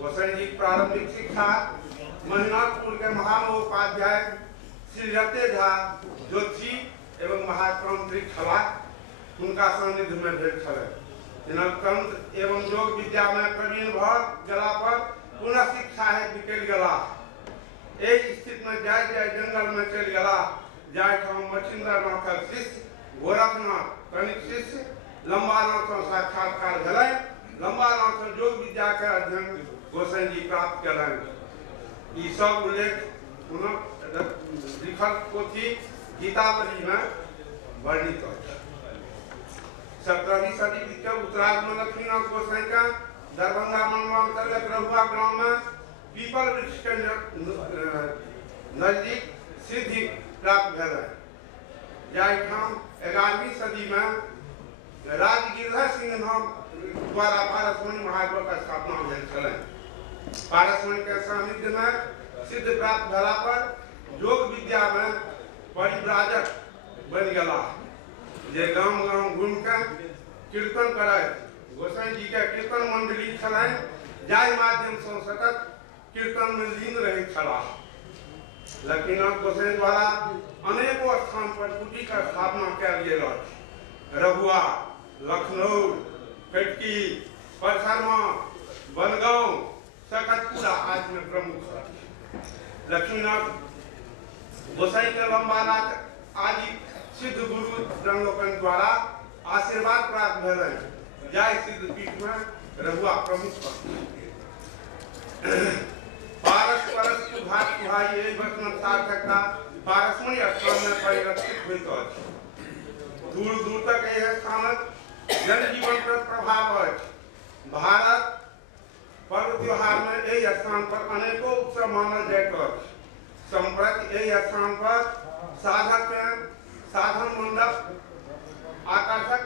गोसाई जी प्रारंभिक शिक्षा महिनाथपुर के महामहोपाध्याय श्री रते झा ज्योति एवं महाक्रम छला उनका सानिध्य में भेट छल। तंत्र एवं योग विद्या में प्रवीण भ गला पर पुनः शिक्षा है निकल गला। एक स्थिति में जाय जाय जंगल में चल गला। जाय ठाम मच्छिंद्र नाथ शिष्य गोरखनाथ कनिक शिष्य लंबानाथ साक्षात्कार भले। लंबानाथ योग विद्या के अध्ययन गोसाई जी प्राप्त करें। ई सब उल्लेख लिखल पोथी गीतावली में वर्णित है। 17वीं सदी के उत्तरार्ध में लक्ष्मीनाथ गोसाई का दरभंगा मंडलांतर्गत रहुआ गांव में पीपल वृक्ष के नजदीक सिद्धि प्राप्त भेल। जाहिठाम 11वीं सदी में राजगिरधर सिंह नाम द्वारा पारसमणि महात्मा का स्थापना भेल छल। पारसमणि के सानिध्य में सिद्ध प्राप्त भेला पर योग विद्या में परिव्राजक बन गला। जे गांव गांव घूम के कीर्तन करे। गोसाई जी के कीर्तन मंडली छलन। जाय माध्यम से सतत कीर्तन में लीन रहे छला। लक्ष्मीनाथ गोसाई द्वारा अनेकों स्थान पर कुटी का स्थापना कयल गेल अछि। रहुआ, लखनऊ, कटकी, परसरमा, बनगांव, सकतपुरा आदि में प्रमुख है। लक्ष्मीनाथ गोसाई के लंबानाथ आदि सिद्ध गुरु रंगोपन द्वारा आशीर्वाद प्राप्त भेल। जाय सिद्ध पीठ में रहुआ प्रमुख पारस परस भात भाई ये वचन सार्थकता पारसमणि स्थान में परिलक्षित होइत अछि। दूर दूर तक यह स्थान जनजीवन पर प्रभाव अछि। भारत पर्व त्योहार में यही स्थान पर अनेकों उत्सव मानल जाइत अछि। संप्रति यही स्थान पर साधन मंडप आकर्षक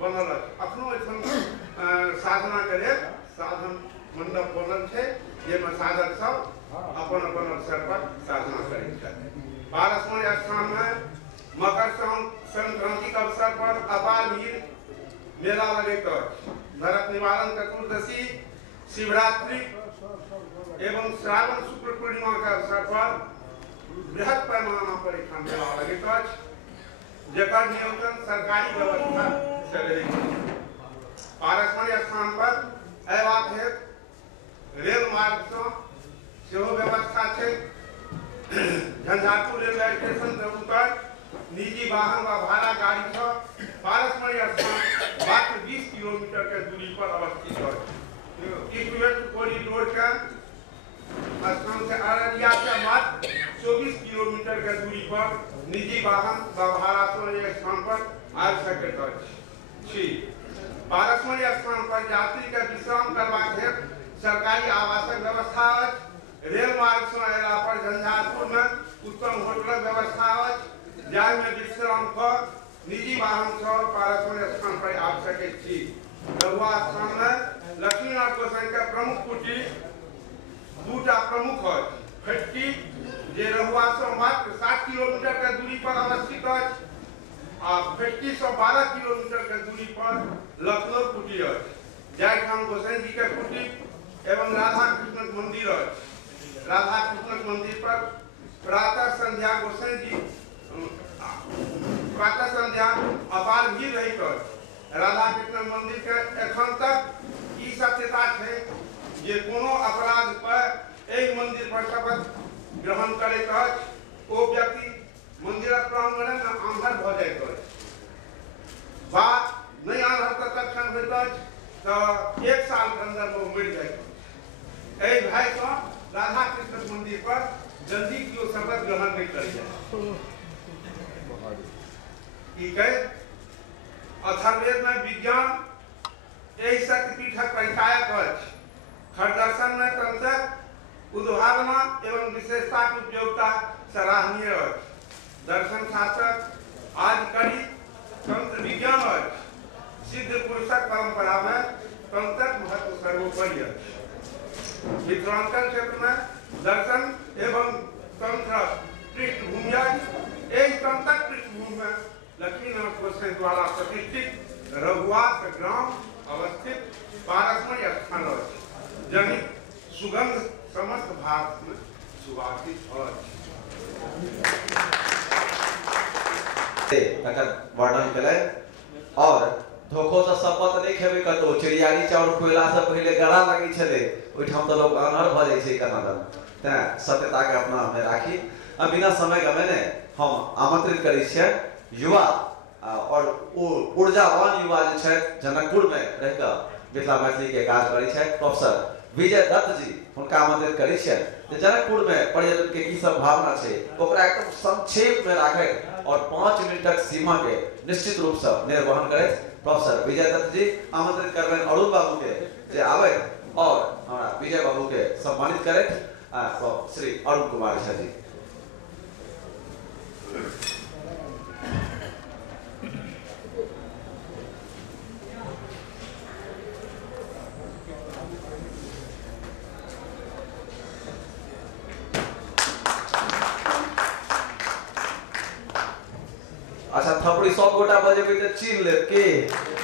बनल अछि। अखनो साधना के लेल साधन मंडप बनल छै, जेमे साधक सब अपन अपन अवसर पर साधना करै छथि। पारसमणि स्थान में मकर संक्रांति के अवसर पर अपार भीड़ मेला लगैत अछि। नरक निवारण चतुर्दशी, शिवरात्रि एवं श्रावण शुक्ल पूर्णिमा के अवसर पर बृहद पैमाना पर एठाम मेला लगैत अछि, जेकर नियोजन सरकारी व्यवस्था से रहैत। पारसमणि स्थान पर अयबाक हेतु रेल मार्ग से व्यवस्था है। झंझारपुर रेलवे स्टेशन से उतर निजी वाहन व भाड़ा गाड़ी से पारसमणि स्थान मात्र 20 किलोमीटर के दूरी पर अवस्थित है। ईस्ट वेस्ट कॉरिडोर के स्थान से अररिया से मात्र 24 किलोमीटर के दूरी पर निजी वाहन व भाड़ा से स्थान पर आ सकैत अछि। पारसमणि स्थान पर यात्री के विश्राम करबाक हेतु सरकारी आवासक व्यवस्था अछि। रेल मार्ग से अयला पर झंझारपुर में उत्तम होटलक व्यवस्था अछि, जाहि में विश्राम कर निजी वाहन से पारसमणि स्थान पर आ सकैत छी। रहुआ स्थान में लक्ष्मीनाथ गोसाई के प्रमुख कुटी दूटा प्रमुख अछि। खटकी जे रहुआ से मात्र 7 किलोमीटर के दूरी पर अवस्थित अछि आ खटकी से 12 किलोमीटर के दूरी पर लखनऊ कुटी अछि। जाहिठाम गोसाई जी के कुटी एवं राधा कृष्ण मंदिर अछि। राधा कृष्ण मंदिर पर प्रातः संध्या गोसाई जी प्रातः संध्या अपार भीड़ रहैत अछि। राधा कृष्ण मंदिर के एखन तक ई सत्यता है जे कोनो अपराध पर एहि मंदिर पर शपथ ग्रहण करैत अछि ओ व्यक्ति मंदिरक प्रांगण में आंधर भ जाइत अछि। वा नहीं आंधर तत्क्षण होइत अछि तऽ 1 साल के अंदर वो मरि जाइत अछि। एहि भय से राधा कृष्ण मंदिर पर जल्दी क्यों शपथ ग्रहण नहीं करी जाए। अथर्ववेद में विज्ञान यही शक्तिपीठक परिचायक अछि। खरदर्शन में तंत्रक उद्भावना एवं विशेषता की उपयोगिता सराहनीय अछि। दर्शन शास्त्र आदिकरी तंत्र विज्ञान अछि। सिद्ध पुरुषक परंपरा में तंत्रक महत्व सर्वोपरि अछि। मिथिलांचल क्षेत्र में दर्शन एवं तंत्र पृष्ठभूमि एक तंत्रक पृष्ठभूमि में लक्ष्मीनाथ गोसाई द्वारा प्रतिष्ठित रघुवास ग्राम अवस्थित पारसमणि स्थान अछि, जनि सुगंध समस्त भारत में सुवासित तकर वर्णन कले और धोखो से शपथ नहीं खेबे कतो चिड़ियारी चाउर खुएला से पहले गड़ा लगी छले ओइठाम तो लोग अनहर भ जाय छै कनादन त सत्यता के अपना में राखी बिना समय गवेने हम आमंत्रित करै छियै युवा और ऊर्जावान युवा जे छै जनकपुर में रह के मिथिला मैथिली के काज करै छै प्रोफेसर विजय दत्त जी हुनका आमंत्रित करै छियै जे जनकपुर में पर्यटन के की सब भावना छै ओकरा एकदम संक्षेप में राखे और 5 मिनटक सीमा के निश्चित रूप से निर्वहन करे प्रोफेसर विजय दत्त जी आमंत्रित करबेन अरुण बाबू के जे आवे और हमरा विजय बाबू के सम्मानित करे श्री अरुण कुमार झा जी। अच्छा थपड़ी सब गोटा बजेबे त चीन ले के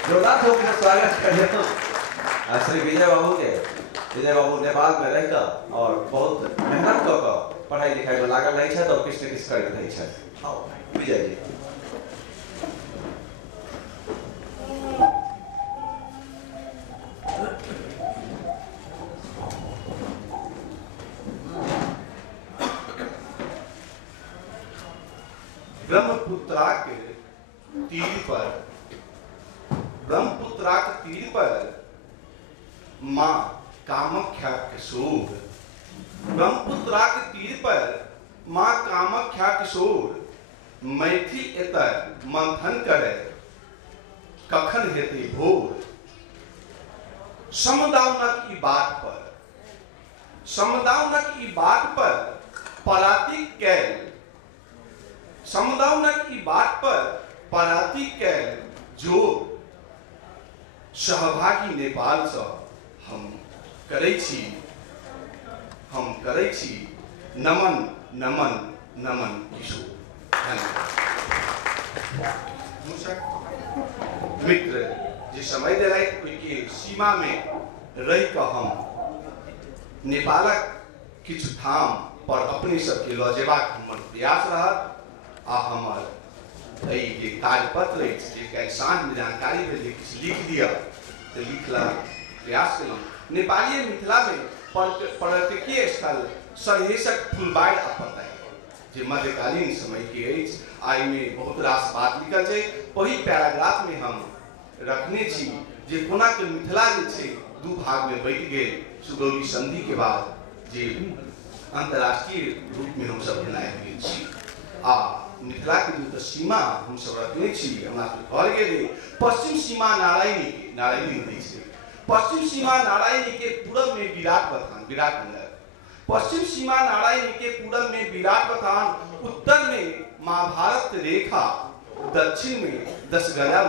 जोरदार ठोक के स्वागत करियो श्री विजय बाबू नेपाल में रह कर और बहुत मेहनत क के पढ़ाई लिखाई में लागल रही है और किछ न किछ करैत रही है। आओ विजय जी। ब्रह्मपुत्रा के तीर पर मां कामाख्या के शोर, ब्रह्मपुत्रा के तीर पर मां कामाख्या के शोर, मैथी एतर मंथन करे कखन हेते भोर। समदाउनक ई बात पर पराती कैल, समदाउनक ई बात पर पराती कैल जो सहभागी नेपाल से हम करै छी नमन नमन नमन किशोर। मित्र जे समय दिलाई के सीमा में रह के हम नेपालक किछु ठाम पर अपने सबके लऽ जेबाक हमर प्रयास रहत आ हमर जे कागपत्र जे साँझ में जानकारी भेल किछु लिख दिया तो लिखला प्रयास केलहुँ। नेपाली मिथिला में पर्यटकीय स्थल सरहेशक फुलबाड़ी आपत्ति जे मध्यकालीन समय के अछि आई में बहुत रास बात लिखल छै। वही पैराग्राफ में हम रखने छी जे कोना के मिथिला जे छै दू भाग में बँटि गेल सुगौली संधि के बाद जे अंतर्राष्ट्रीय रूप में हम सब बनाए गेल छी आ मिथिला के जो सीमा हम सब रखने छी हमरा कहल गेल पश्चिम सीमा नारायणी नदी छै। पश्चिम सीमा नारायणी के पूरब में विराटनगर, पश्चिम सीमा नारायणी के पूरब में विराटपथान, उत्तर में महाभारत रेखा, दक्षिण में दशगजा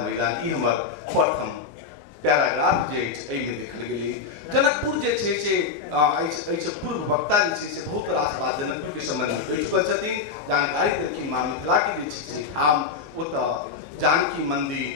मैदान ई हमर प्रथम पैराग्राफ जे में देखल गेली। जनकपुर जे छै से पूर्व वक्ता जे छै से बहुत रास बात जनकपुर के संबंध में कहि चुकल छथिन, जानकारी देलखिन। माँ मिथिला के जे छै से ठाम ओतऽ जानकी मंदिर,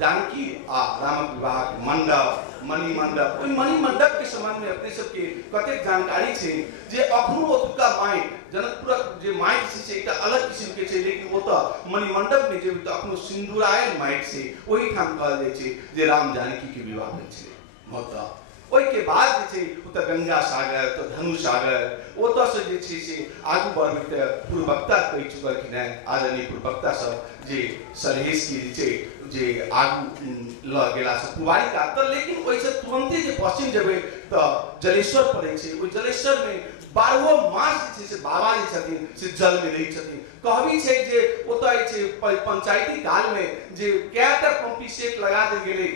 जानकी आ रामक विवाह के मंडप, मणिमंडप, ओहि मणिमंडप के संबंध में अपने सबके कतेक जानकारी छै जे अखनो ओतुका माटि जनकपुरक जे माटि छै से एकटा अलग किस्म के छै, लेकिन ओतऽ मणिमंडप में जेबै तऽ अखनो सिंदूरायल माटि छै। ओहि ठाम कहल जाइ छै जे राम जानकी के विवाह भेल छै। ओतऽ ओहि के बाद जे छै ओतऽ गंगा सागर, तो धनु सागर, ओतऽ से जे छै से आगू बढ़बै तऽ पूर्ववक्ता कहि चुकलखिन हैं आदरणीय पूर्ववक्ता सब जे सरहेश की जे छै जे आगू लऽ गेला से पुवारी का तर, लेकिन ओहि से तुरंते जे पश्चिम जेबै तऽ जलेश्वर पड़ै छै। ओहि जलेश्वर में 12 मास जे छै से बाबा जे छथिन से जल में रहै छथिन। कहबी छै जे ओतऽ छै पंचायती काल में जे कएटा पंपी सेट लगा देल गेलै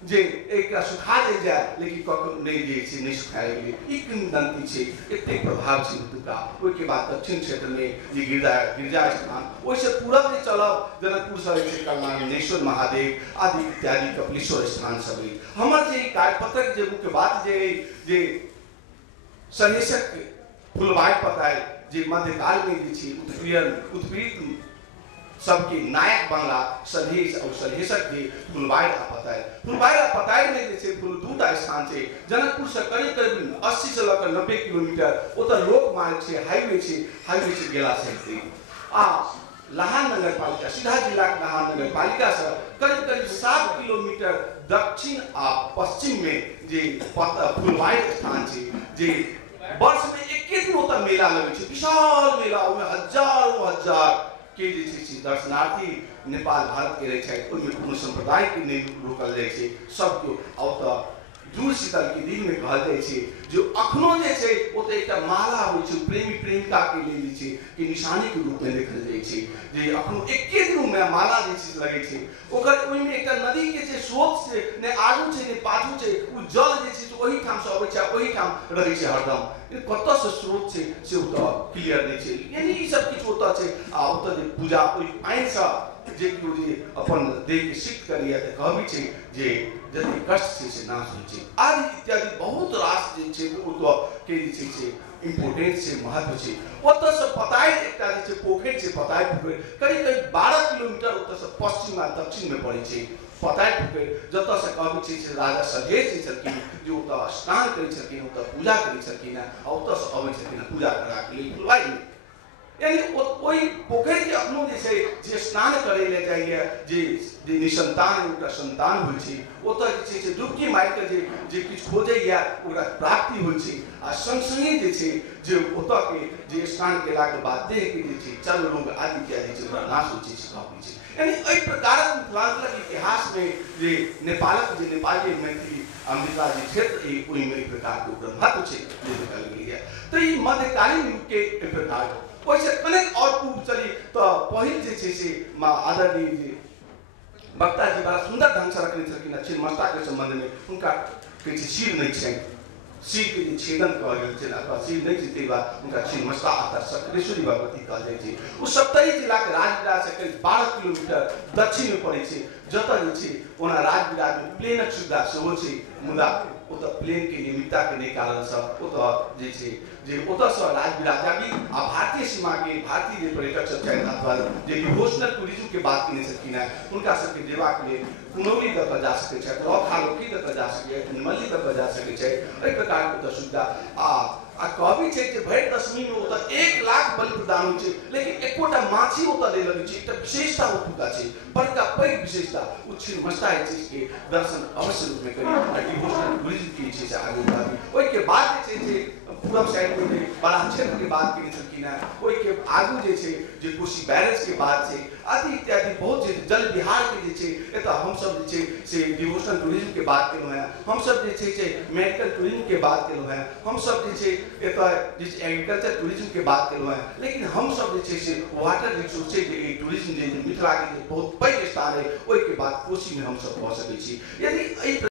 जे एकरा सुखा देल जाए, लेकिन कखनो नहीं जे छै नहीं सुखायल गेलै। ई किंवदंती छै, एतेक प्रभाव छै ओतुका। ओहि के बाद दक्षिण क्षेत्र में जे गिरजा स्थान, ओहि से पूरब जे चलब जनकपुर से छै कल्याणेश्वर महादेव आदि इत्यादि कपिलेश्वर स्थान सब। हमर जे कार्यपत्रक जे मुख्य बात जे सरहेशक फुलबाड़ी पतायल जे मध्यकाल में जे छै उत्पीड़ित सबके नायक बनला सलहेश और सलहेशक के फुलवाड़ आ पतायर। फुलवाड़ आ पतायर में जैसे फुल दूटा स्थान से जनकपुर से करीब करीब 80 से लेकर 90 किलोमीटर उतर लोक मार्ग से हाईवे से गेला से आ लाहान नगर पालिका सीधा जिला के लाहान नगर पालिका से करीब करीब 7 किलोमीटर दक्षिण आ पश्चिम में जे फुलवाड़ स्थान है जे वर्ष में एक दिन होता मेला लगे विशाल मेला हजार के दर्शनार्थी नेपाल भारत के रहे कोनो संप्रदाय के नहीं रोकल जाए सबके दूर शीतल के दिन में कहल जाए जो अखनो जे ओते एक माला हो प्रेमी प्रेमिका के लिए कि निशानी के रूप में देखल जाए जे अखनो एक दिन में माला जे लगे ओकर ओइ में एक नदी के स्रोत से ने आगू ने पाछू उ जल जे वही ठाम से अबै वही ठाम रहे हरदम कत से स्रोत से उत क्लियर नहीं यानी ई सब किछ होता आ उत पूजा ओइ आइन से जे अपन देह के सिद्ध करिए त कहबी जे जति कष्ट से नाश हो आदि इत्यादि बहुत रास जे के इम्पोर्टेंस से महत्व से ओत से पताय एकटा जे पोखर से पताय पोखर करीब करीब 12 किलोमीटर ओत से पश्चिम आ दक्षिण में पड़े छै पताय पोखर जत से कहबी से राजा सलहेश जी छलखिन जो ओत स्नान करै छलखिन ओत पूजा करै छलखिन आ ओत से अबै छलखिन पूजा करा के लिए फुलवाड़ में यानी कोई पोखर के अपनो जे स्नान करे ले जाइए जे निसंतान ओकरा संतान होइ छै ओत जे डुबकी मार के जे किछ खोजे या ओकरा प्राप्ति होइ छै आ संग संगे जे ओत के जे स्नान केला के बाद देह के जे चल रोग आदि के जे ओकरा नाश होइ छै कहबै छै यानी एहि प्रकारक मिथिलांचलक इतिहास में जे नेपालक जे नेपाली मैथिली अमृता जे क्षेत्र ओहि में एक प्रकार के ओकर महत्व छै जे देखल गेल है तो ई मध्यकालीन युग के एक प्रकार वैसे कनेक और पूर्व चली तो पहिल जे से आदरणीय वक्ता जी बड़ा सुंदर ढंग से रखने छलखिन छिन्नमस्ता के संबंध में उनका किछु सिर नहीं छै सिर के छेदन कहल गेल छै अथवा सिर नहीं छै तै बाद उनका छिन्नमस्ता आता सकलेश्वरी भगवती कहल जाइ छै उ सप्तरी जिला के राजविराज से करीब 12 किलोमीटर दक्षिण में पड़े छै जत जे छै ओना राजविराज में प्लेनक सुविधा सेहो छै मुदा ओत प्लेन के नियमितता के नहीं कारण सब ओत जे छै जे ओत से राजविराज जाबी आ भारतीय सीमा के भारतीय जे पर्यटक सब छथि अथवा जे डिवोशनल टूरिज्म के बात केने छथिन उनका सबके देवा के लिए कुनौली दक जा सकै छै रौखालोकी दक जा सकै निर्मली दक जा सकै छै एहि प्रकार के सुविधा आ कहबी छै जे भरि दशमी में ओत 1 लाख बलि प्रदान होइ छै लेकिन एकोटा माछी ओत ले लगे छै एकटा विशेषता ओतुका छै बड़का पैघ विशेषता उ छिन्नमस्ता चीज के दर्शन अवश्य रूप में करी आ डिवोशनल टूरिज्म के छै से आगे बढ़ाबी ओइ के बाद जे पूरब साइड में बड़ा क्षेत्र के बात केने छलखिन ओइ के आगू जे कोशी बैरेज के बात छै आदि इत्यादि बहुत जे जल विहार के जे एत हम सब जे से डिवोशनल टूरिज्म के बात केलहुँ हैं हम सब जे मेडिकल टूरिज्म के बात केलहुँ हैं हम सब जे एत एग्रीकल्चर टूरिज्म के बात केलहुँ हैं लेकिन हम सब जे से वाटर रिसोर्स जे टूरिज्म जे मिथिला के बहुत पैघ स्थान है ओइ के बाद कोशी में हम सब कह सकै छी यदि